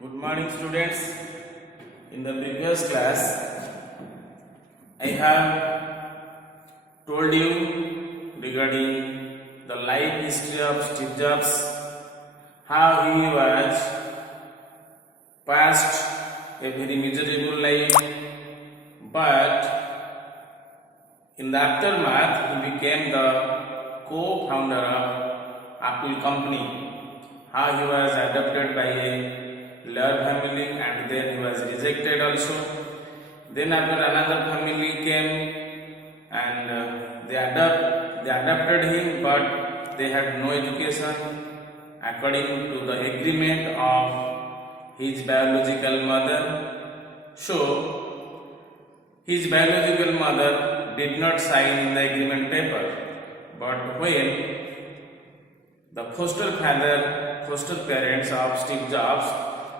Good morning, students. In the previous class, I have told you regarding the life history of Steve Jobs, how he was passed a very miserable life, but in the aftermath, he became the co-founder of Apple company. How he was adopted by a Laird family and then he was rejected also. Then after another family came and they adopted him, but they had no education according to the agreement of his biological mother. So his biological mother did not sign the agreement paper, but when the foster parents of Steve Jobs,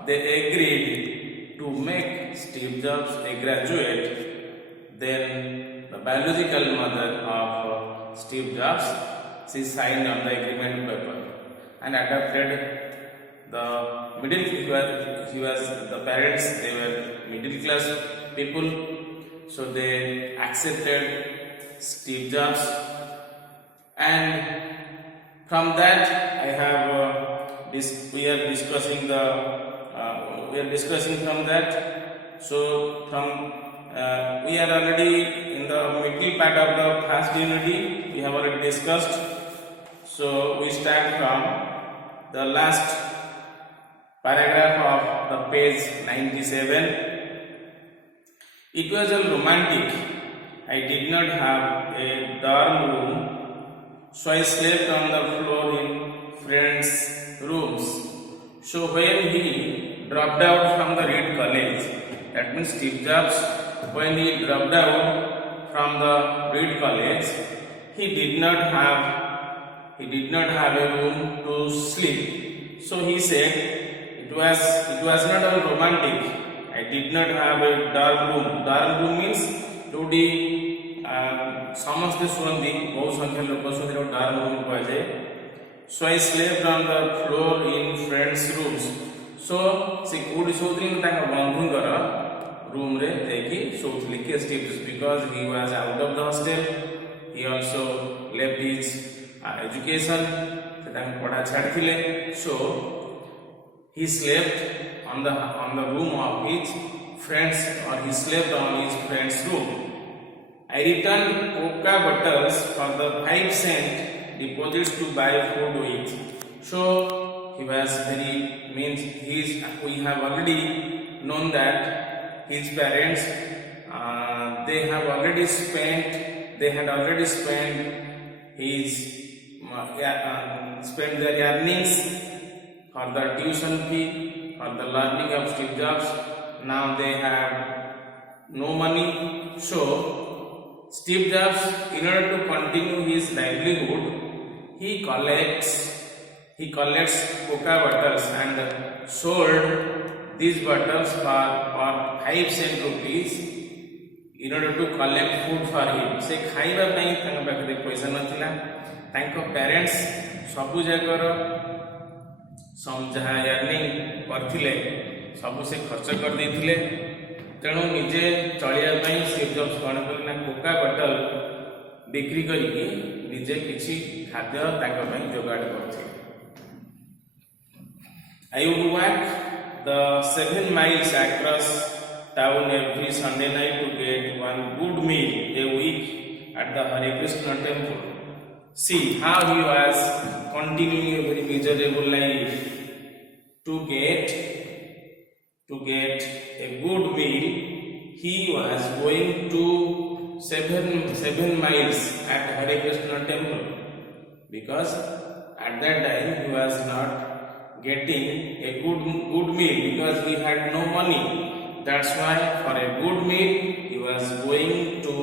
they agreed to make Steve Jobs a graduate, then the biological mother of Steve Jobs, she signed on the agreement paper and adopted the the parents, they were middle class people, so they accepted Steve Jobs, and from that I have we are discussing from that. So from we are already in the middle part of the first unity, we have already discussed. So we start from the last paragraph of the page 97. It was a romantic. I did not have a dorm room, so I slept on the floor in friends' rooms. So when he dropped out from the Reed College, that means Steve Jobs, when he dropped out from the Reed College, he did not have a room to sleep. So he said it was not a romantic. I did not have a dorm room. Dorm room means जोटी समस्ते शुणती बहुत संख्या लोक शुणती dorm room कहुए. So I slept on the floor in friends rooms. So से कोडी सोथली बंधुंकर रूम रे देखि सोथली के step because he was out of the hostel. He also left his education से तांग पढ़ा छाड़थिले. So he slept on the room of his friends, or he slept on his friend's room. I returned Coca bottles for the 5-cent deposits to buy food with. So he was we have already known that his parents they had already spent spent their earnings for the tuition fee, for the learning of Steve Jobs. Now they have no money. So Steve Jobs, in order to continue his livelihood, he collects Coca bottles and sold these bottles for 5 rupees in order to collect food for him. से खाइबा पई तंग पाखरे पैसा नथिला. तांको parents सबु जगर जहाँ अर्निंग करथिले सबु से खर्च कर देथिले. तेणु निजे चलिया स्टीव जॉब्स कौन कले ना कोका बॉटल बिक्री करिके निजे किछि खाद्य ताको पई जोगाड़ करथिले. I would walk the 7 miles across town every Sunday night to get one good meal a week at the Hare Krishna temple. See how he was continuing a very miserable life to get a good meal. He was going to 7 miles at Hare Krishna temple because at that time he was not getting a good meal because he had no money. That's why for a good meal he was going to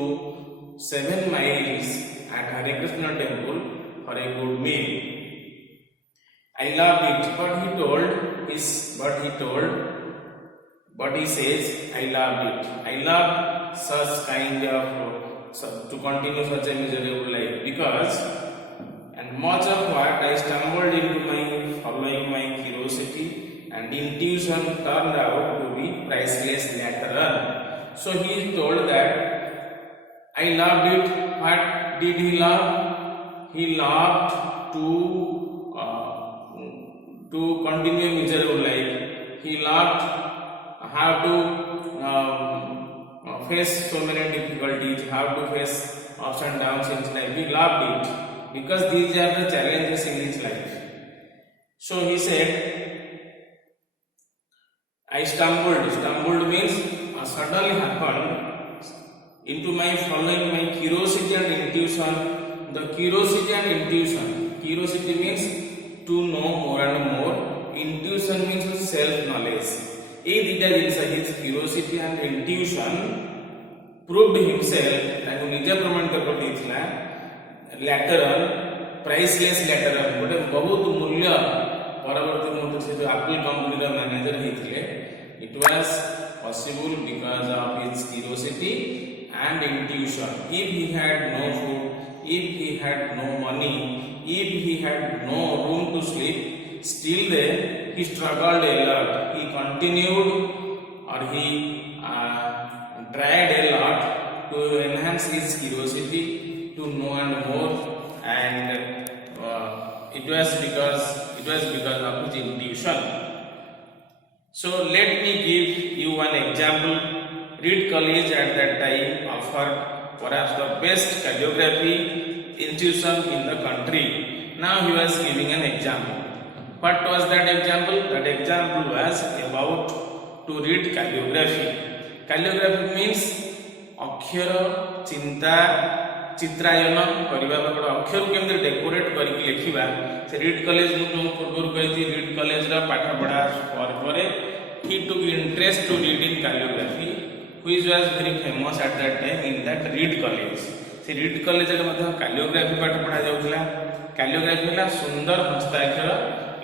7 miles at Hare Krishna temple for a good meal. I love it, but he says, I love it. I love such kind of to continue such a miserable life because, and much of what I stumbled into my following my curiosity and intuition turned out to be priceless later on. So he told that I loved it. What did he love? He loved to continue miserable life. He loved how to face so many difficulties, how to face ups and downs in his life. He loved it because these are the challenges in his life. So he said, I stumbled. Stumbled means suddenly happened into my following my curiosity and intuition. The curiosity and intuition. Curiosity means to know more and more. Intuition means self-knowledge. This is his curiosity and intuition proved himself ताको निजे प्रमाण कर देथिला later on priceless later on गोटे बहुत मूल्य परवर्ती मुहूर्त से जो एप्पल कंपनी रा manager हेथिले it was possible because of his curiosity and intuition. If he had no food, if he had no money, if he had no room to sleep, still there he struggled a lot. He continued or he tried a lot to enhance his curiosity to know and more, and it was because of his intuition. So let me give you one example. Reed College at that time offered perhaps the best calligraphy institution in the country. Now he was giving an example. What was that example? That example was about to read calligraphy. Calligraphy means अक्षर चिंता चित्रायन करबा बड़ अक्षर केमते decorate करके लिखिबा से read college नु पूर्व कही रीड कॉलेज रा पाठ पढ़ा पर he took interest to read in calligraphy, which was very famous at that time in that Reed College. से रीड कॉलेज रे मध्य कैलियोग्राफी पाठ पढ़ा जाउथला. कैलियोग्राफी ला सुंदर हस्ताक्षर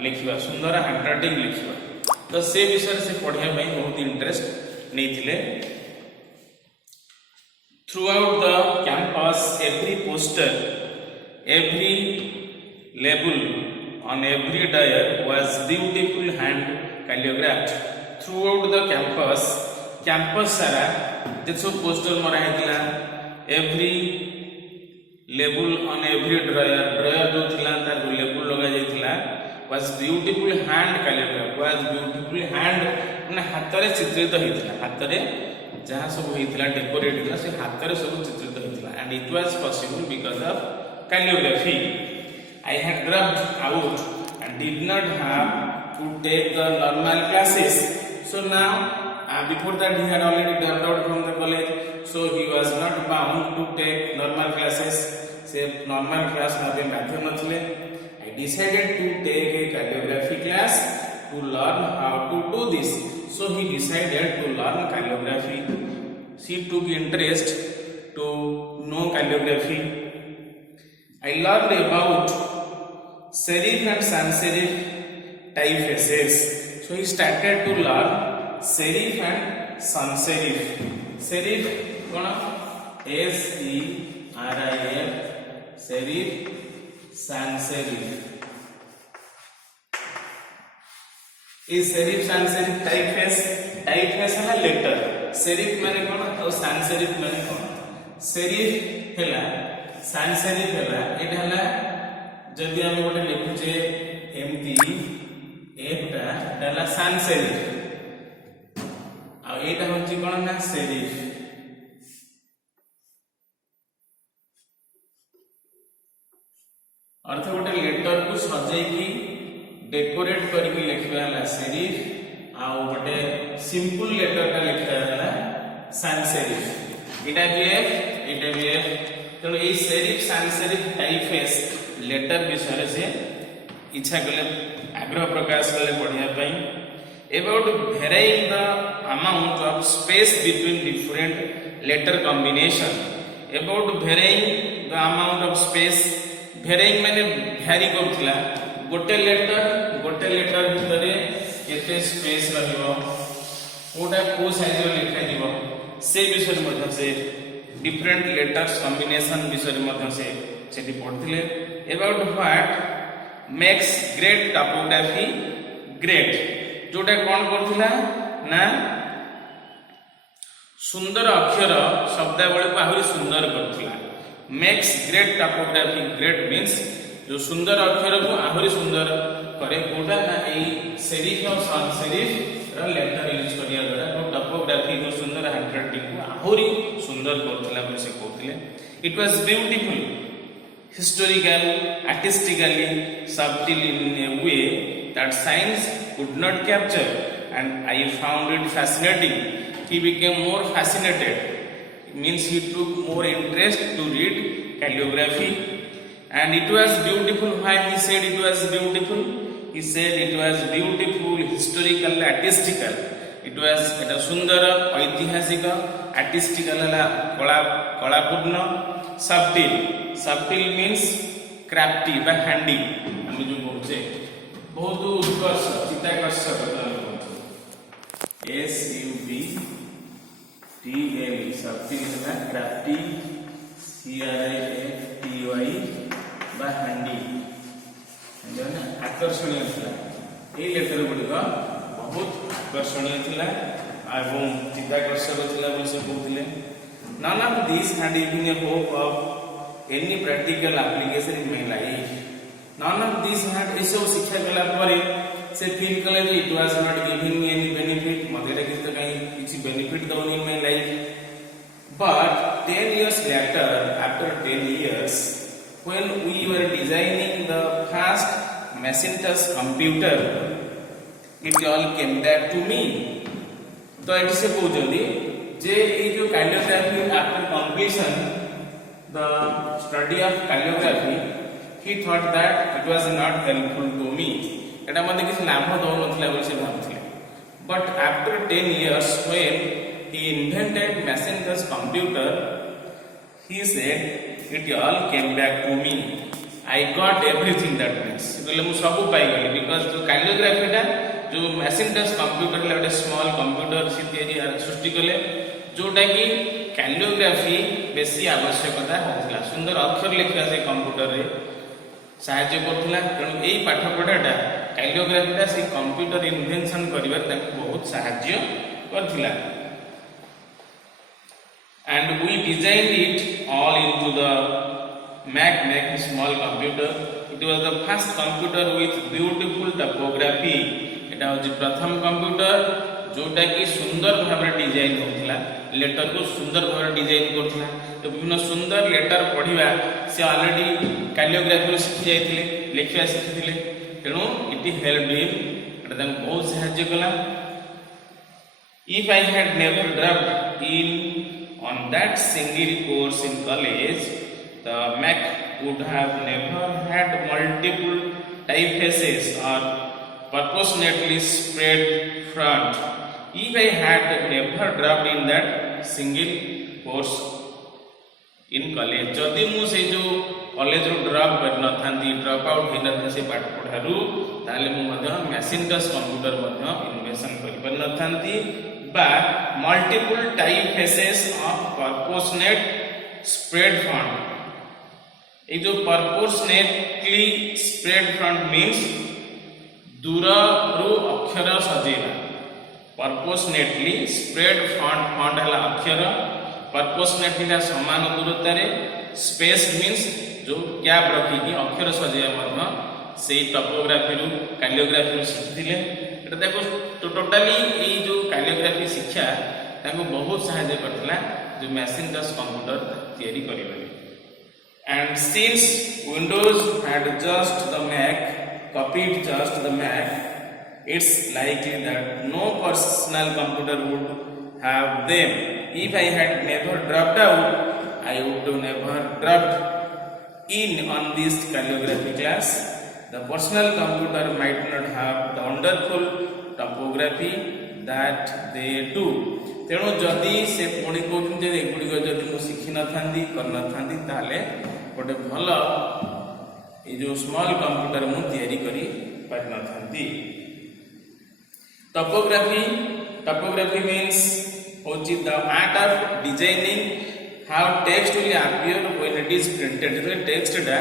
लिखिबा, सुंदर हैंडराइटिंग लिखिबा. तो से विषय से पढ़िया पई बहुत interest नैथिले. Throughout the campus, every poster, every label on every dial was beautiful hand calligraphed. Throughout the campus सारा जो पोस्टर मरा है, every label on every drawer जो थिला तार label लगा जाइथिला was beautiful hand calligraphed. Was beautiful hand माने हाथ रे चित्रित होइथिला. हाथ रे जहाँ सब होइथिला डेकोरेट थिला से हाथ रे सब चित्रित होइथिला. And it was possible because of calligraphy. I had dropped out and did not have to take the normal classes. So now before that he had already dropped out from the college, so he was not bound to take normal classes. Se normal class nabe baध्य नथिले. I decided to take a calligraphy class to learn how to do this. So he decided to learn calligraphy. She took interest to know calligraphy. I learned about serif and sans serif typefaces. So he started to learn serif and sans serif. Serif kona SERIF, serif, sans serif. Is serif sans serif typeface है ना letter. serif माने कौन और sans serif माने कौन. serif हैला sans serif हैला एटा हैला जदि हम गोटे लिखुचे एमती एटा हैला sans serif आ एटा होची कोन ना serif. अर्थ गोटे लेटर को सजाई की डेकोरेट करके लिखवा है serif आ गोटे सिंपल लेटर का लिखा है sans serif. एटा भी है तो a serif sans serif typeface letter विषय से इच्छा कले आग्रह प्रकाश कले पढ़िया पई. About varying the amount of space between different letter combination. About varying the amount of space. Varying माने vary करथिला. गोटे लेटर भितरे केते स्पेस रहइबो, कोटा को साइज रो लिखा दिबो से विषय मध्य से डिफरेंट लेटर्स कॉम्बिनेशन विषय मध्य से सेठी पढ़थिले. About what makes great topography great. जोटा कौन करथिला ना सुंदर अक्षर शब्दावली को आहुरी सुंदर करथिला makes great typography great means जो सुंदर अक्षर को आहुरी सुंदर करे कोटा ना एई सेरिफ और सन सेरिफ रा लेटर यूज करिया द्वारा तो टाइपोग्राफी जो सुंदर हैंडराइटिंग को आहुरी सुंदर करथिला बोले से कहथिले it was beautiful historical artistically subtle in a way that science could not capture and I found it fascinating. He became more fascinated. It means he took more interest to read calligraphy and it was beautiful. Why he said it was beautiful? He said it was beautiful, historical, artistical. It was eta sundara ऐतिहासिक artistical कलापूर्ण subtle subtle means crafty by handy हम जो बोलते बहुत उत्कर्ष चित्ताकर्षक SUBTL subtle है crafty CRAFTY by handy ना आकर्षणीय थिला a letter गुडिक बहुत आकर्षणीय थिला एवं चित्ताकर्षक थिला बोली से कहथिले none of these had even a hope of any practical application in my life. None of these had eso शिक्षा कला परे से फील कले it was not giving me any benefit मते रे किछ कहीं किछि benefit दउनी in my life. But 10 years later, after 10 years, when we were designing the first Macintosh computer, it all came back to me. तो eighty से कहउजली जे ए जो calligraphy after completion the study of calligraphy he thought that it was not helpful to me eta mate kiछि लाभ दउ नथिला बोली से भाबथिले but after 10 years when he invented Macintosh computer he said it all came back to me I got everything that means बोले मु सब पाई गली because जो calligraphy टा जो Macintosh computer ले स्मॉल कंप्यूटर से तैयारी सृष्टि कले जोटा कि कैलियोग्राफी बेसी आवश्यकता होतला सुंदर अक्षर लिखा से कंप्यूटर रे सहायता करथला कारण एई पाठ पढाटा कैलियोग्राफीटा से कंप्यूटर इन्वेंशन करिवा ताको बहुत सहायता करथला and we designed it all into the Mac small computer. It was the first computer with beautiful typography. एटा होची प्रथम कंप्यूटर जोटा कि सुंदर भाव डिजाइन होतला लेटर को सुंदर भाव डिजाइन करथला तो विभिन्न सुंदर लेटर पढिबा से ऑलरेडी कैलियोग्राफी सीखि जायथिले लिखिया सीखिथिले तेणु इट हेल्प्ड हिम एटा तन बहुत सहायता कला if I had never dropped in on that single course in college the Mac would have never had multiple typefaces or proportionately spread front. If I had never dropped in that single course in college, जदि मु से जो college रो drop कर न थांती drop out हिन न से पाठ पढारु ताले मु मध्य मैसिनटस कंप्यूटर मध्य इन्वेंशन करि पर न थांती बा multiple typefaces of proportionate spread front ए जो प्रोपोर्शनेटली स्प्रेड फ्रंट मींस दूर रु अक्षर सजेबा प्रोपोर्शनेटली स्प्रेड फ्रंट फ्रंट हला अक्षर प्रोपोर्शनेटली समान दूरता रे स्पेस मींस जो गैप रखी कि अक्षर सजेबा मध्य सेही टपोग्राफी रु कैलियोग्राफी रु शिखिथिले एटा देखो तो टोटली ए जो कैलियोग्राफी शिक्षा ताको बहुत सहायता करथला जो मैसिनटस कंप्यूटर तैयारी करिबा and since Windows had just the Mac copied just the Mac, it's likely that no personal computer would have them. If I had never dropped out, I would have never dropped in on this calligraphy class. The personal computer might not have the wonderful topography that they do. तेणु जदि से पुणी कहते हैं एगुड़िक जदि मुझे शिखी न था कर न था गोटे भल ये जो स्मॉल कंप्यूटर मु तैयारी करी पार न थांती टपोग्राफी मींस होची the art of designing how text will appear when it is printed तो टेक्स्ट डा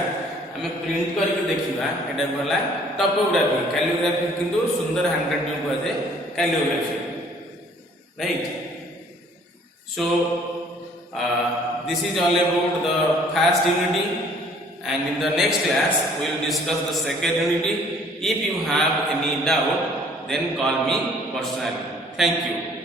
आम प्रिंट करके देखा एटा गला टपोग्राफी कैलियोग्राफी किंतु सुंदर हैंडराइटिंग को जाए calligraphy right so this is all about the first unity and in the next class we will discuss the second unity. If you have any doubt then call me personally. Thank you.